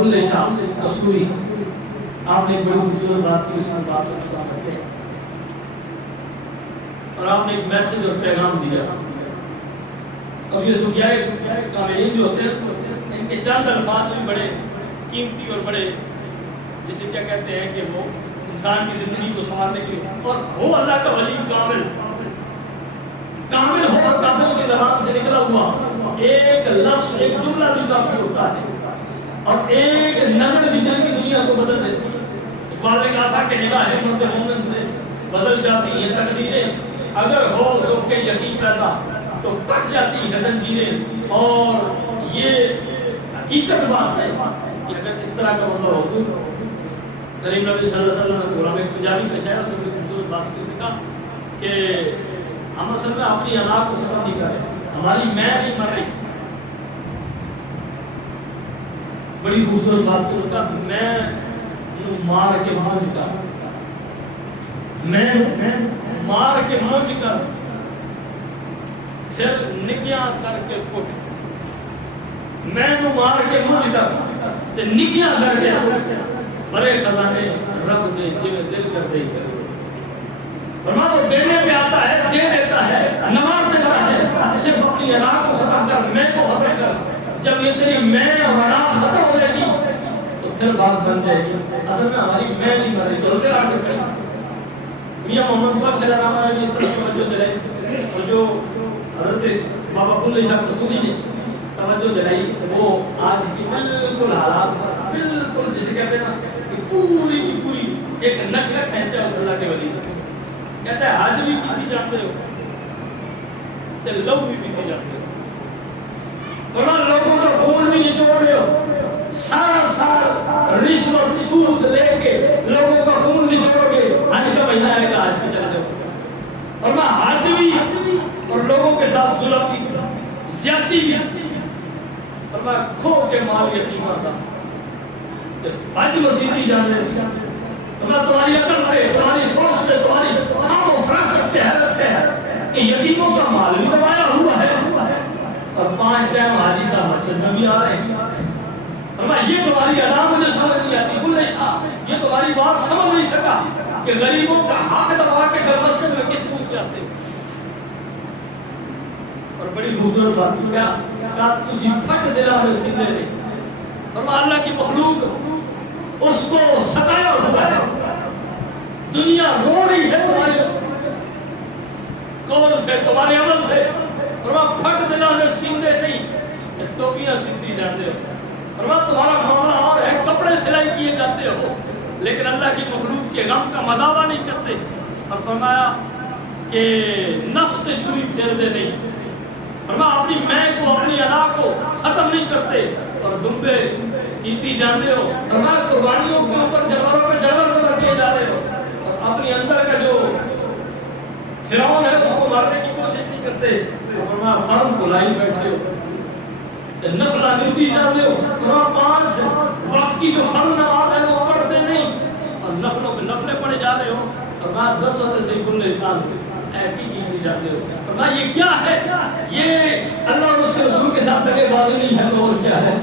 بلے شاہ کستوری، آپ نے ایک بڑی خوبصورت بات کی، اس میں بات کرتے ہیں اور آپ نے ایک میسج اور پیغام دیا. اور یہ صوفیائے کاملین جو ہوتے ہیں ان کے چند الفاظ بھی بڑے قیمتی اور بڑے جسے کیا کہتے ہیں کہ وہ انسان کی زندگی کو سنوارنے کے لیے، اور ہو اللہ کا ولی کامل کامل ہو اور کامل کی زبان سے نکلا ہوا ایک لفظ ایک جملہ بھی کافی ہوتا ہے اور ایک نظر بھی دل کی دنیا کو بدل دیتی ہے. اقبال نے کہا تھا کہ نگاہیں مرد مومن سے بدل جاتی ہیں تقدیریں، اگر ہو ذوق یقین پیدا تو کٹ جاتی ہے زنجیریں. اور یہ حقیقت بات ہے کہ اگر اس طرح کا بندہ ہو تو کریم نبی صلی اللہ علیہ وسلم نے قرآن میں پنجابی کا شعر میں بڑی خوبصورت بات کی، کہا کہ ہم اصل میں اپنی انا کو ختم نہیں کر رہے، ہماری میں نہیں مر رہی. بڑی خوبصورت بات کی، کہا میں نو مار کے مونج کر، میں مار کے مونج کر پھر نکیاں کر کے کٹ، میں نو مار کے مونج کر تے نکیاں کر کے کٹ، بڑے خزانے رب دے جویں دل کر دے. فرمایا وہ دینے پہ آتا ہے، دے دیتا ہے، نواز دیتا ہے، صرف اپنی انا کو ختم کر، میں کو ختم کر. جب یہ تیری میں اور انا ختم ہو جائے گی تو پھر بات بن جائے گی. اصل میں ہماری میں نہیں مر رہی، دولتے رہا کر میاں محمد پاک صلی اللہ علیہ وسلم نے اس طرح توجہ دلائی، اور جو حضرت بابا بلے شاہ کستوری نے توجہ دلائی وہ آج کی بالکل حالات بالکل جسے کہتے ہیں نا کہ پوری کی پوری ایک نقشہ کھینچا اس اللہ کے ولی کا. کہتا ہے حج بھی کیتی جانتے ہو تے لو بھی پیتی جانتے ہو، تھوڑا لوگوں کا خون بھی نچوڑ رہے ہو، سارا سال رشوت سود لے کے لوگوں کا خون نچوڑ کے حج کا مہینہ آئے گا حج پہ چلتے ہو. اور میں حج بھی اور لوگوں کے ساتھ ظلم بھی زیادتی بھی، اور میں کھو کے مال یتیمہ تھا حج مسیحی جانے. اللہ تمہاری عقل پہ، تمہاری سوچ پہ، تمہاری فہم و فراست پہ حیرت ہے کہ یتیموں کا مال بھی دبایا ہوا ہے اور 5 ٹائم حدیثہ مسجد میں بھی آ رہے ہیں. فرمایا یہ تمہاری ادا مجھے سمجھ نہیں آتی. بولے یہ تمہاری بات سمجھ نہیں سکا کہ غریبوں کا حق دبا کے پھر مسجد میں کس منہ سے آتے. اور بڑی خوبصورت بات کیا کہ تسی پھٹ دلا میں سیدھے نہیں. فرمایا اللہ کی مخلوق اس کو ستایا ہوا ہے، دنیا رو رہی ہے تمہاری اس قول سے، تمہارے عمل سے. فرمایا پھٹ دلانے سیندے نہیں، ٹوپیاں سیدھی جاتے ہو. فرمایا تمہارا معاملہ اور ہے، کپڑے سلائی کیے جاتے ہو لیکن اللہ کی مخلوق کے غم کا مداوع نہیں کرتے. اور فرمایا کہ نفس تے چھری پھیر دے نہیں. فرمایا اپنی میں کو اپنی انا کو ختم نہیں کرتے اور دمبے کیتی جانے ہو. فرمایا قربانیوں کے اوپر جانوروں پہ جانور رکھے جا رہے ہو اور اپنی اندر کا جو فرعون ہے اس کو مارنے کی کوشش نہیں کرتے. فرمایا فرض بلائی بیٹھے ہو نفلہ نیتی جانے ہو. فرمایا 5 وقت کی جو فرض نماز ہے وہ پڑھتے نہیں اور نفلوں پہ نفلیں پڑھے جا رہے ہو. فرمایا 10 وقت سے کل اسلام ایپی کیتی جاتے ہو. فرمایا یہ کیا ہے؟ یہ اللہ اور اس کے رسول کے ساتھ دغے بازی نہیں ہے تو اور کیا ہے؟